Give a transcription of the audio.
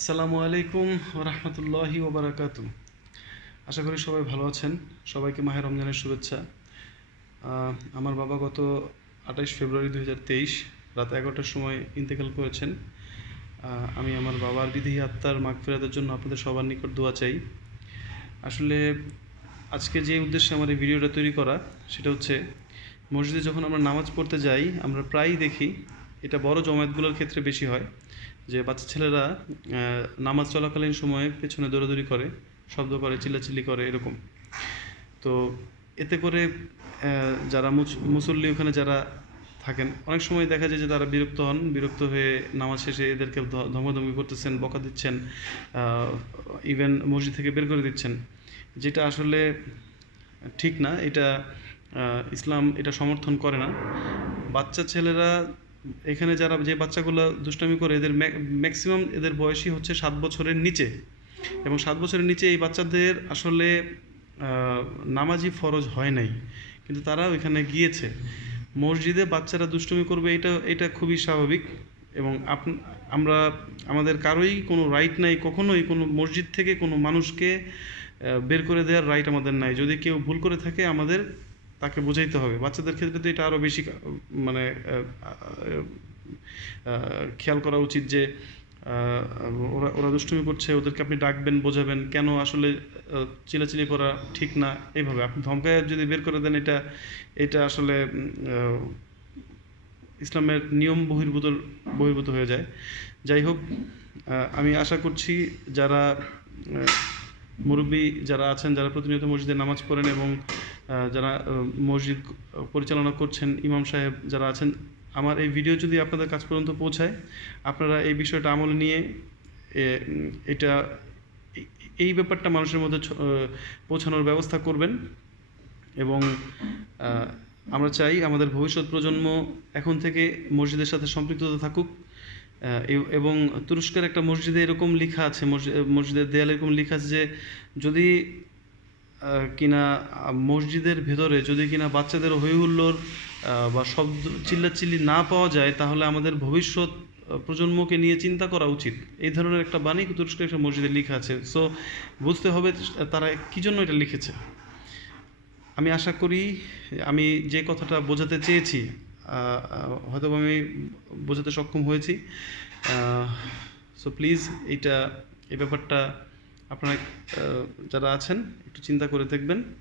আসসালামু আলাইকুম রহমতুল্লাহি ওবরাকাতু। আশা করি সবাই ভালো আছেন। সবাইকে মাহে রমজানের শুভেচ্ছা। আমার বাবা গত 28 ফেব্রুয়ারি 2023 রাত 11টার সময় ইন্তেকাল করেছেন। আমি আমার বাবার বিদেহী আত্মার মাগফিরাতের জন্য আপনাদের সবার নিকট দোয়া চাই। আসলে আজকে যে উদ্দেশ্যে আমার এই ভিডিওটা তৈরি করা সেটা হচ্ছে, মসজিদে যখন আমরা নামাজ পড়তে যাই আমরা প্রায়ই দেখি, এটা বড় জমায়েতগুলোর ক্ষেত্রে বেশি হয়, যে বাচ্চা ছেলেরা নামাজ চলাকালীন সময়ে পেছনে দৌড়াদৌড়ি করে, শব্দ করে, চিল্লাচিল্লি করে, এরকম। তো এতে করে যারা মুসল্লি ওখানে যারা থাকেন, অনেক সময় দেখা যায় যে তারা বিরক্ত হন, বিরক্ত হয়ে নামাজ শেষে এদেরকে ধমকাধমকি করতেছেন, বকা দিচ্ছেন, ইভেন মসজিদ থেকে বের করে দিচ্ছেন, যেটা আসলে ঠিক না। এটা ইসলাম এটা সমর্থন করে না। বাচ্চা ছেলেরা এখানে যে বাচ্চাগুলো দুষ্টামি করে, এদের ম্যাক্সিমাম এদের বয়সই হচ্ছে 7 বছরের নিচে, এবং 7 বছরের নিচে এই বাচ্চাদের আসলে নামাজি ফরজ হয় নাই, কিন্তু তারা ওইখানে গিয়েছে। মসজিদে বাচ্চারা দুষ্টুমি করবে, এটা খুবই স্বাভাবিক। এবং আমাদের কারোই কোনো রাইট নাই, কখনোই কোনো মসজিদ থেকে কোনো মানুষকে বের করে দেওয়ার রাইট আমাদের নাই। যদি কেউ ভুল করে থাকে আমাদের তাকে বোঝাইতে হবে। বাচ্চাদের ক্ষেত্রে তো এটা আরও বেশি মানে খেয়াল করা উচিত যে ওরা ওরা দুষ্টুমি করছে, ওদেরকে আপনি ডাকবেন, বোঝাবেন কেন আসলে চিল্লাচিল্লি করা ঠিক না। এইভাবে আপনি ধমকায় যদি বের করে দেন, এটা আসলে ইসলামের নিয়ম বহির্ভূত হয়ে যায়। যাই হোক, আমি আশা করছি যারা মুরব্বী যারা আছেন, যারা প্রতিনিয়ত মসজিদে নামাজ পড়েন এবং যারা মসজিদ পরিচালনা করছেন, ইমাম সাহেব যারা আছেন, আমার এই ভিডিও যদি আপনাদের কাছ পর্যন্ত পৌঁছায়, আপনারা এই বিষয়টা আমলে নিয়ে এটা এই ব্যাপারটা মানুষের মধ্যে পৌঁছানোর ব্যবস্থা করবেন। এবং আমরা চাই আমাদের ভবিষ্যৎ প্রজন্ম এখন থেকে মসজিদের সাথে সম্পৃক্ততা থাকুক। এবং তুরস্কের একটা মসজিদে এরকম লেখা আছে, মসজিদের দেয়ালে এরকম লেখা আছে যে যদি কিনা মসজিদের ভেতরে যদি কিনা বাচ্চাদের হইহুল্লোড় বা শব্দ চিল্লাচিল্লি না পাওয়া যায়, তাহলে আমাদের ভবিষ্যৎ প্রজন্মকে নিয়ে চিন্তা করা উচিত। এই ধরনের একটা বাণী তুরস্কের একটা মসজিদে লেখা আছে। সো বুঝতে হবে তারা কী জন্য এটা লিখেছে। আমি আশা করি আমি যে কথাটা বোঝাতে চেয়েছি হয়তো আমি বোঝাতে সক্ষম হয়েছি। সো প্লিজ এই ব্যাপারটা আপনারা যারা আছেন একটু চিন্তা করে দেখবেন।